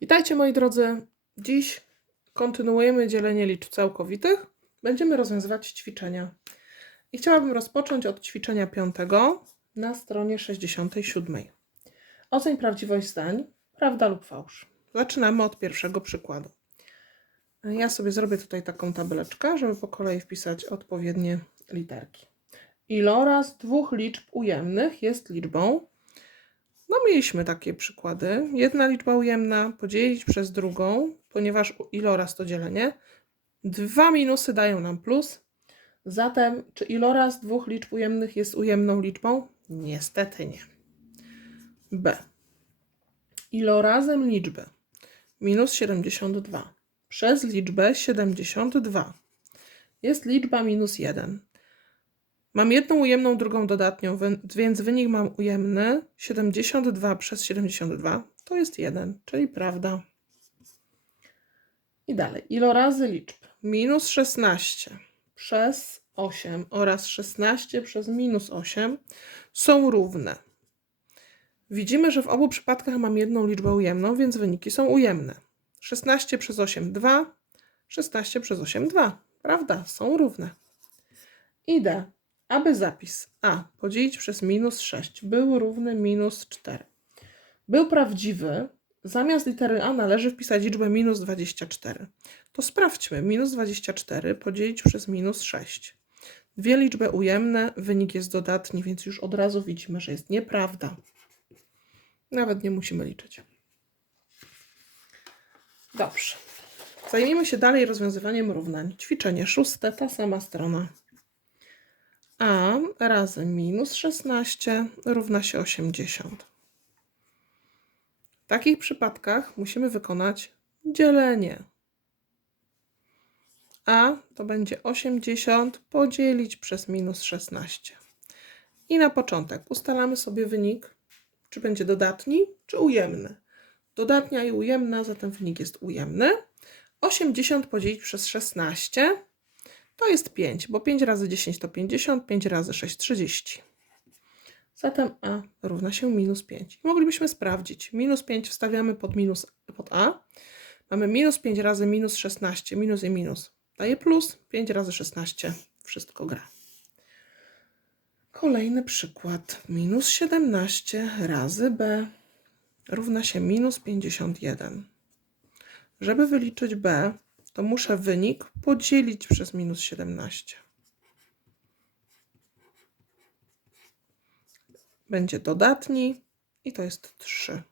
Witajcie moi drodzy. Dziś kontynuujemy dzielenie liczb całkowitych. Będziemy rozwiązywać ćwiczenia. I chciałabym rozpocząć od ćwiczenia piątego na stronie 67. Oceń prawdziwość zdań, prawda lub fałsz. Zaczynamy od pierwszego przykładu. Ja sobie zrobię tutaj taką tabeleczkę, żeby po kolei wpisać odpowiednie literki. Iloraz dwóch liczb ujemnych jest liczbą no, mieliśmy takie przykłady. Jedna liczba ujemna podzielić przez drugą, ponieważ iloraz to dzielenie. Dwa minusy dają nam plus. Zatem, czy iloraz dwóch liczb ujemnych jest ujemną liczbą? Niestety nie. B. Ilorazem liczby minus 72 przez liczbę 72 jest liczba minus 1. Mam jedną ujemną, drugą dodatnią, więc wynik mam ujemny 72 przez 72 to jest 1, czyli prawda. I dalej. Ilorazy liczb minus 16 przez 8 oraz 16 przez minus 8 są równe. Widzimy, że w obu przypadkach mam jedną liczbę ujemną, więc wyniki są ujemne. 16 przez 8 2, 16 przez 8 2. Prawda? Są równe. Idę aby zapis a podzielić przez minus 6 był równy minus 4 był prawdziwy, zamiast litery a należy wpisać liczbę minus 24. To sprawdźmy. Minus 24 podzielić przez minus 6. Dwie liczby ujemne, wynik jest dodatni, więc już od razu widzimy, że jest nieprawda. Nawet nie musimy liczyć. Dobrze. Zajmiemy się dalej rozwiązywaniem równań. Ćwiczenie szóste, ta sama strona a razy minus 16 równa się 80. W takich przypadkach musimy wykonać dzielenie. A to będzie 80 podzielić przez minus 16. I na początek ustalamy sobie wynik, czy będzie dodatni, czy ujemny. Dodatnia i ujemna, zatem wynik jest ujemny. 80 podzielić przez 16 to jest 5, bo 5 razy 10 to 50, 5 razy 6 30. Zatem a równa się minus 5. Moglibyśmy sprawdzić. Minus 5 wstawiamy pod, minus, pod a. Mamy minus 5 razy minus 16. Minus i minus daje plus. 5 razy 16. Wszystko gra. Kolejny przykład. Minus 17 razy b równa się minus 51. Żeby wyliczyć b, to muszę wynik podzielić przez minus 17. Będzie dodatni i to jest 3.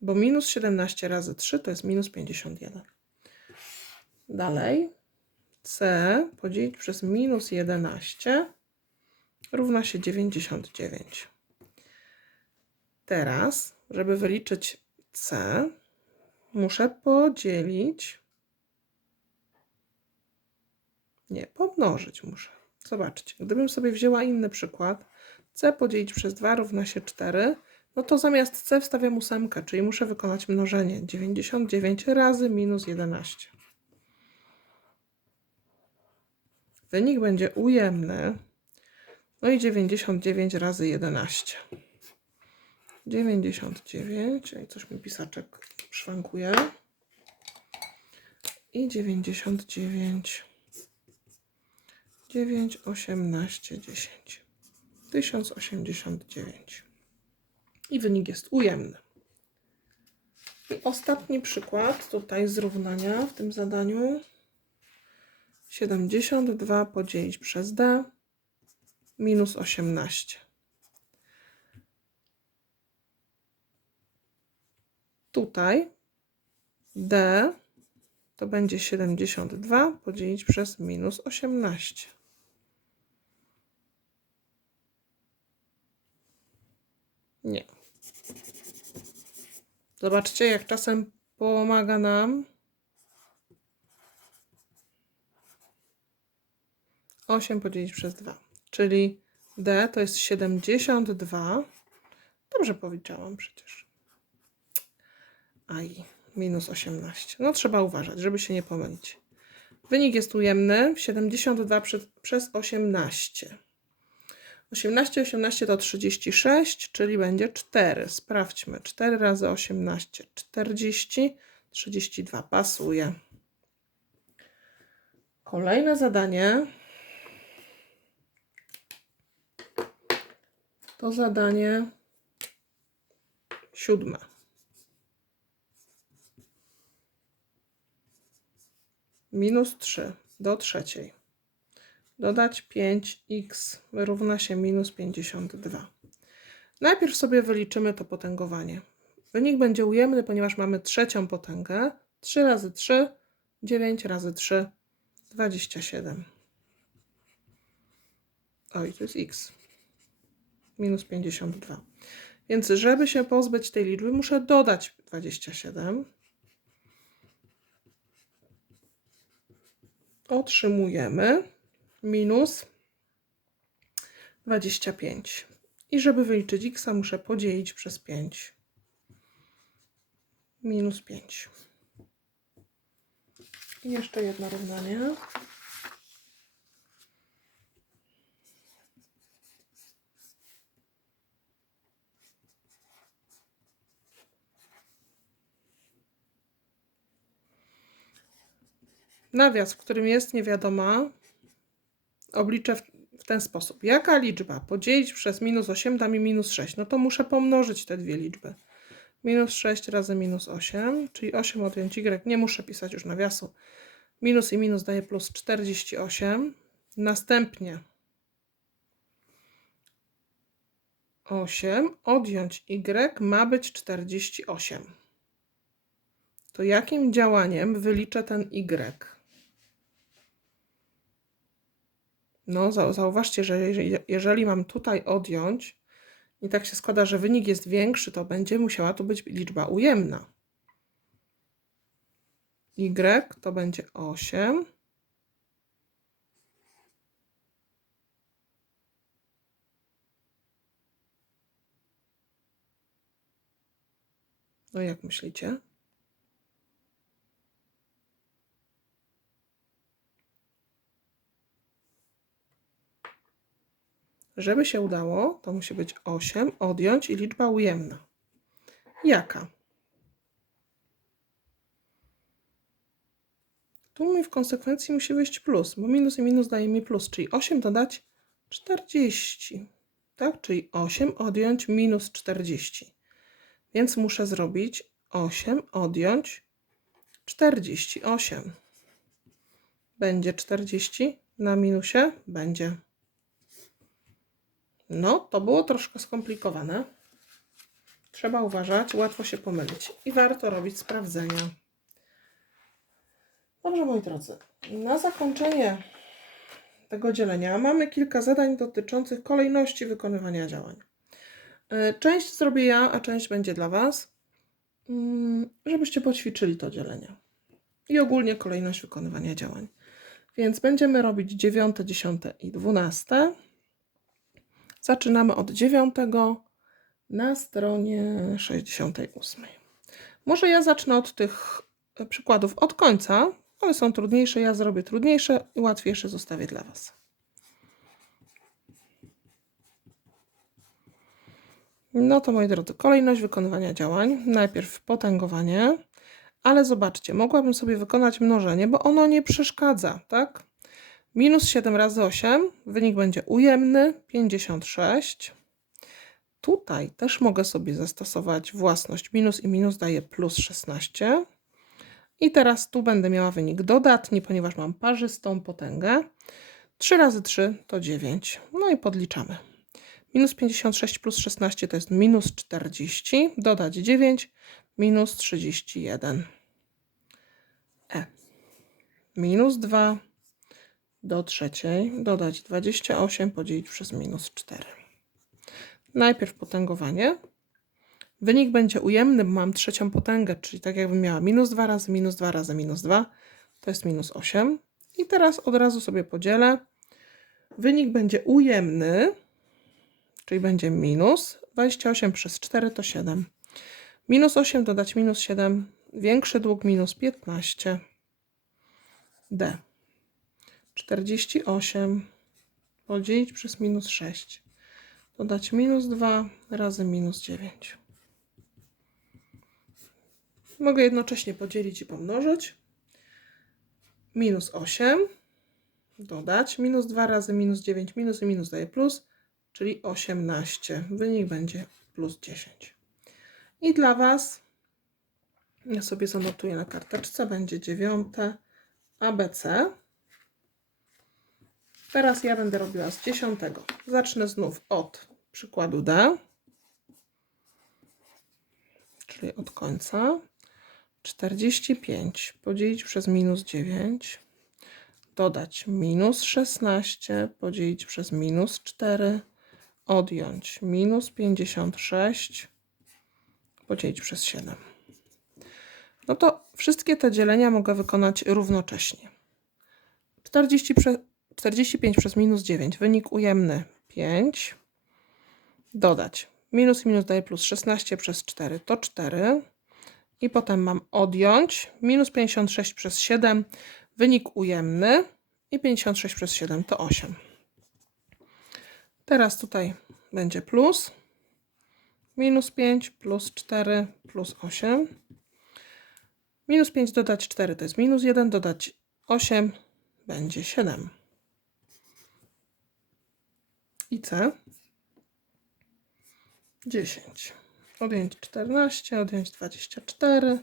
Bo minus 17 razy 3 to jest minus 51. Dalej c podzielić przez minus 11 równa się 99. Teraz, żeby wyliczyć c, muszę podzielić. Nie, pomnożyć muszę. Zobaczcie, gdybym sobie wzięła inny przykład, c podzielić przez 2 równa się 4, no to zamiast c wstawiam ósemkę, czyli muszę wykonać mnożenie. 99 razy minus 11. Wynik będzie ujemny. No i 99 razy 11. 99, i coś mi pisaczek szwankuje. I 99, 9, 18, 10. 1089. I wynik jest ujemny. I ostatni przykład tutaj zrównania w tym zadaniu. 72 podzielić przez d minus 18. Tutaj d to będzie 72 podzielić przez minus 18. Nie. Zobaczcie, jak czasem pomaga nam 8 podzielić przez 2, czyli d to jest 72. Dobrze powiedziałam przecież. Aj, minus 18. No trzeba uważać, żeby się nie pomylić. Wynik jest ujemny. 72 przez, przez 18. 18, 18 to 36, czyli będzie 4. Sprawdźmy. 4 razy 18, 40, 32. Pasuje. Kolejne zadanie. To zadanie siódme. Minus 3 do trzeciej. Dodać 5x równa się minus 52. Najpierw sobie wyliczymy to potęgowanie. Wynik będzie ujemny, ponieważ mamy trzecią potęgę. 3 razy 3, 9 razy 3, 27. Oj, to jest x. Minus 52. Więc żeby się pozbyć tej liczby, muszę dodać 27. Otrzymujemy minus 25. I żeby wyliczyć x, muszę podzielić przez 5. Minus 5. I jeszcze jedno równanie. Nawias, w którym jest niewiadoma, obliczę w, w ten sposób. Jaka liczba podzielić przez minus 8 da mi minus 6? No to muszę pomnożyć te dwie liczby. Minus 6 razy minus 8, czyli 8 odjąć y. Nie muszę pisać już nawiasu. Minus i minus daje plus 48. Następnie 8 odjąć y ma być 48. To jakim działaniem wyliczę ten y? No, zauważcie, że jeżeli, mam tutaj odjąć i tak się składa, że wynik jest większy, to będzie musiała tu być liczba ujemna. Y to będzie 8. No jak myślicie? Żeby się udało, to musi być 8, odjąć i liczba ujemna. Jaka? Tu mi w konsekwencji musi wyjść plus, bo minus i minus daje mi plus, czyli 8 dodać 40. Tak? Czyli 8 odjąć minus 40. Więc muszę zrobić 8 odjąć 48. Będzie 40 na minusie? Będzie. No, to było troszkę skomplikowane. Trzeba uważać, łatwo się pomylić i warto robić sprawdzenia. Dobrze, moi drodzy, na zakończenie tego dzielenia mamy kilka zadań dotyczących kolejności wykonywania działań. E, część zrobię ja, a część będzie dla Was, mm, żebyście poćwiczyli to dzielenie i ogólnie kolejność wykonywania działań. Więc będziemy robić 9, 10 i 12. Zaczynamy od 9 na stronie 68. Może ja zacznę od tych e, przykładów od końca. One są trudniejsze, ja zrobię trudniejsze i łatwiejsze zostawię dla Was. No to moi drodzy, kolejność wykonywania działań. Najpierw potęgowanie, ale zobaczcie, mogłabym sobie wykonać mnożenie, bo ono nie przeszkadza, tak? Minus 7 razy 8, wynik będzie ujemny, 56. Tutaj też mogę sobie zastosować własność minus i minus daje plus 16. I teraz tu będę miała wynik dodatni, ponieważ mam parzystą potęgę. 3 razy 3 to 9. No i podliczamy. Minus 56 plus 16 to jest minus 40. Dodać 9, minus 31. E. Minus 2 do trzeciej dodać 28 podzielić przez minus 4. Najpierw potęgowanie. Wynik będzie ujemny, bo mam trzecią potęgę, czyli tak jakbym miała minus 2 razy minus 2 razy minus 2, to jest minus 8. I teraz od razu sobie podzielę. Wynik będzie ujemny, czyli będzie minus 28 przez 4 to 7. Minus 8 dodać minus 7, większy dług minus 15. D. 48 podzielić przez minus 6. dodać minus 2 razy minus 9. Mogę jednocześnie podzielić i pomnożyć. Minus 8 dodać minus 2 razy minus 9 minus i minus daje plus, czyli 18. Wynik będzie plus 10. I dla Was, ja sobie zanotuję na karteczce, będzie dziewiąte ABC. Teraz ja będę robiła z dziesiątego. Zacznę znów od przykładu D, czyli od końca. 45 podzielić przez minus 9, dodać minus 16, podzielić przez minus 4, odjąć minus 56, podzielić przez 7. No to wszystkie te dzielenia mogę wykonać równocześnie. 40 prze, 45 przez minus 9, wynik ujemny 5, dodać minus i minus daje plus 16 przez 4 to 4 i potem mam odjąć minus 56 przez 7, wynik ujemny i 56 przez 7 to 8. Teraz tutaj będzie plus, minus 5 plus 4 plus 8. Minus 5 dodać 4 to jest minus 1, dodać 8 będzie 7. I C 10. Odjąć 14, odjąć 24,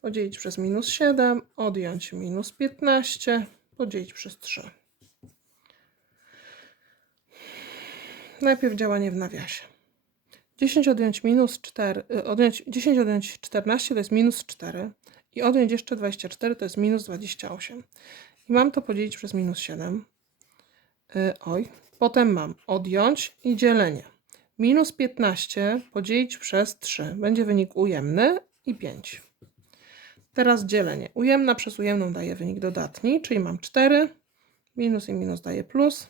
podzielić przez minus 7, odjąć minus 15, podzielić przez 3. Najpierw działanie w nawiasie. 10 odjąć minus 4, y, odjąć, 10 odjąć 14 to jest minus 4 i odjąć jeszcze 24 to jest minus 28. I mam to podzielić przez minus 7. Yy, oj, potem mam odjąć i dzielenie. Minus 15 podzielić przez 3 będzie wynik ujemny i 5. Teraz dzielenie. Ujemna przez ujemną daje wynik dodatni, czyli mam 4. Minus i minus daje plus.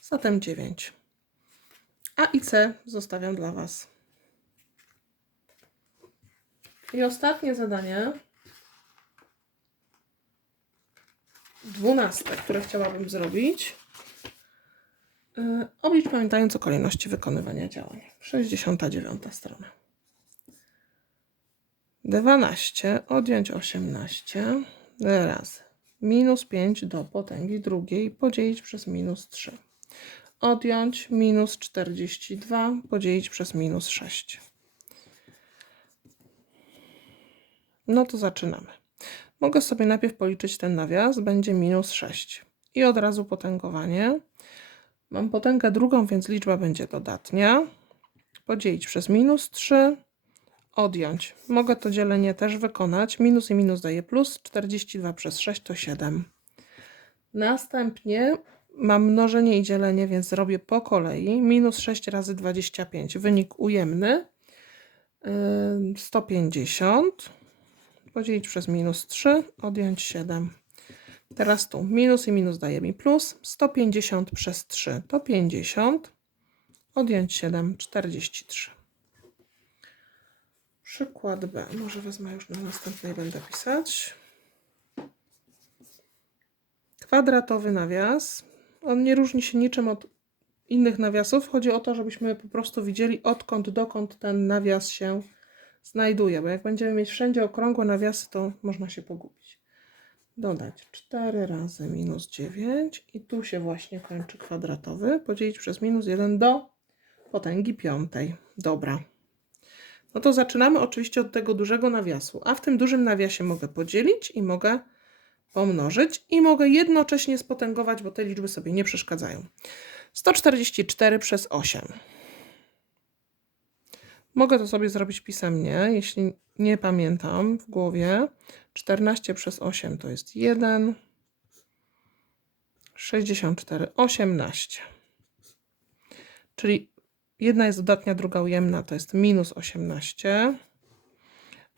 Zatem 9. A i C zostawiam dla Was. I ostatnie zadanie. Dwunaste, które chciałabym zrobić. Yy, Oblicz pamiętając o kolejności wykonywania działań. 69 strona. 12 odjąć 18 razy minus 5 do potęgi drugiej podzielić przez minus 3. Odjąć minus 42 podzielić przez minus 6. No to zaczynamy. Mogę sobie najpierw policzyć ten nawias, będzie minus 6. I od razu potęgowanie. Mam potęgę drugą, więc liczba będzie dodatnia. Podzielić przez minus 3, odjąć. Mogę to dzielenie też wykonać. Minus i minus daje plus. 42 przez 6 to 7. Następnie mam mnożenie i dzielenie, więc zrobię po kolei. Minus 6 razy 25. Wynik ujemny. Yy, 150. Podzielić przez minus 3, odjąć 7. Teraz tu minus i minus daje mi plus. 150 przez 3 to 50. Odjąć 7, 43. Przykład B. Może wezmę już na następnej będę pisać. Kwadratowy nawias. On nie różni się niczym od innych nawiasów. Chodzi o to, żebyśmy po prostu widzieli odkąd dokąd ten nawias się znajduje. Bo jak będziemy mieć wszędzie okrągłe nawiasy, to można się pogubić. Dodać 4 razy minus 9 i tu się właśnie kończy kwadratowy. Podzielić przez minus 1 do potęgi piątej. Dobra. No to zaczynamy oczywiście od tego dużego nawiasu, a w tym dużym nawiasie mogę podzielić i mogę pomnożyć i mogę jednocześnie spotęgować, bo te liczby sobie nie przeszkadzają. 144 przez 8. Mogę to sobie zrobić pisemnie, jeśli nie pamiętam w głowie. 14 przez 8 to jest 1. 64, 18. Czyli jedna jest dodatnia, druga ujemna, to jest minus 18.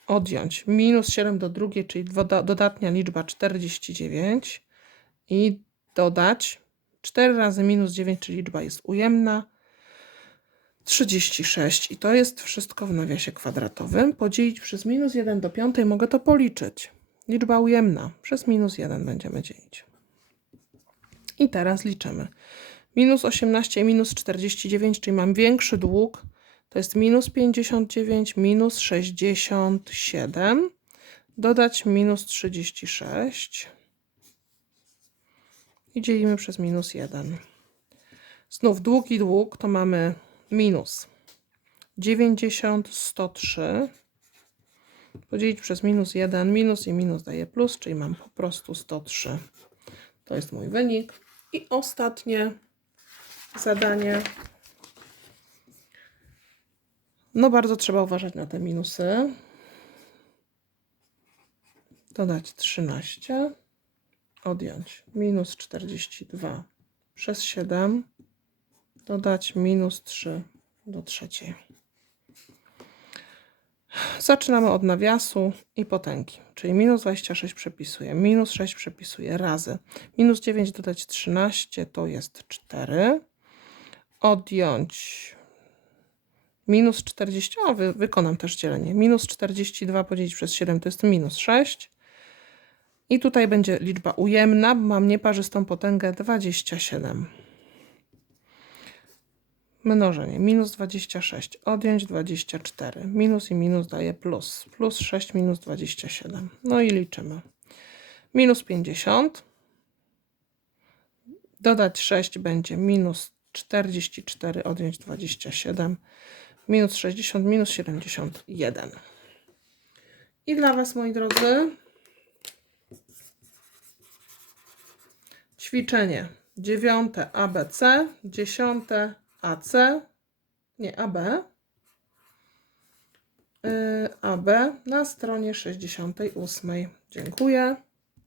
Odjąć minus 7 do drugiej, czyli doda- dodatnia liczba 49. I dodać 4 razy minus 9, czyli liczba jest ujemna. 36 i to jest wszystko w nawiasie kwadratowym. Podzielić przez minus 1 do 5 mogę to policzyć. Liczba ujemna przez minus 1 będziemy dzielić. I teraz liczymy. Minus 18 i minus 49, czyli mam większy dług. To jest minus 59, minus 67. Dodać minus 36. I dzielimy przez minus 1. Znów dług i dług to mamy minus 90, 103. Podzielić przez minus 1. Minus i minus daje plus, czyli mam po prostu 103. To jest mój wynik. I ostatnie zadanie. No bardzo trzeba uważać na te minusy. Dodać 13. Odjąć minus 42 przez 7. Dodać minus 3 do trzeciej. Zaczynamy od nawiasu i potęgi, czyli minus 26 przepisuję, minus 6 przepisuję razy, minus 9 dodać 13 to jest 4, odjąć minus 40, o wy, wykonam też dzielenie, minus 42 podzielić przez 7 to jest minus 6 i tutaj będzie liczba ujemna, mam nieparzystą potęgę 27. Mnożenie. Minus 26. Odjąć 24. Minus i minus daje plus. Plus 6 minus 27. No i liczymy. Minus 50. Dodać 6 będzie minus 44. Odjąć 27. Minus 60. Minus 71. I dla Was, moi drodzy, ćwiczenie dziewiąte ABC, dziesiąte AC, nie AB, yy, AB na stronie 68. Dziękuję.